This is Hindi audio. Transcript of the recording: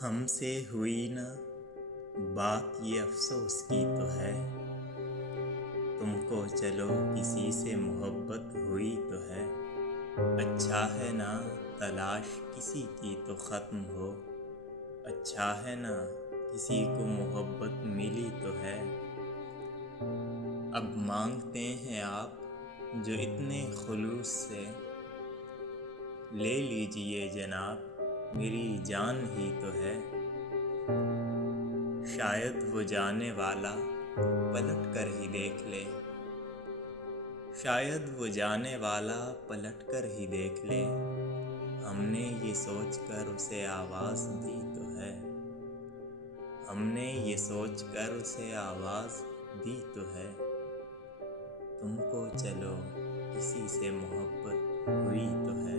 हमसे हुई न बात ये अफसोस की तो है, तुमको चलो किसी से मोहब्बत हुई तो है। अच्छा है ना तलाश किसी की तो ख़त्म हो, अच्छा है ना किसी को मोहब्बत मिली तो है। अब मांगते हैं आप जो इतने खुलूस से, ले लीजिए जनाब मेरी जान ही तो है। शायद वो जाने वाला पलट कर ही देख ले, शायद वो जाने वाला पलट कर ही देख ले। हमने ये सोच कर उसे आवाज़ दी तो है, हमने ये सोच कर उसे आवाज़ दी तो है। तुमको चलो किसी से मोहब्बत हुई तो है।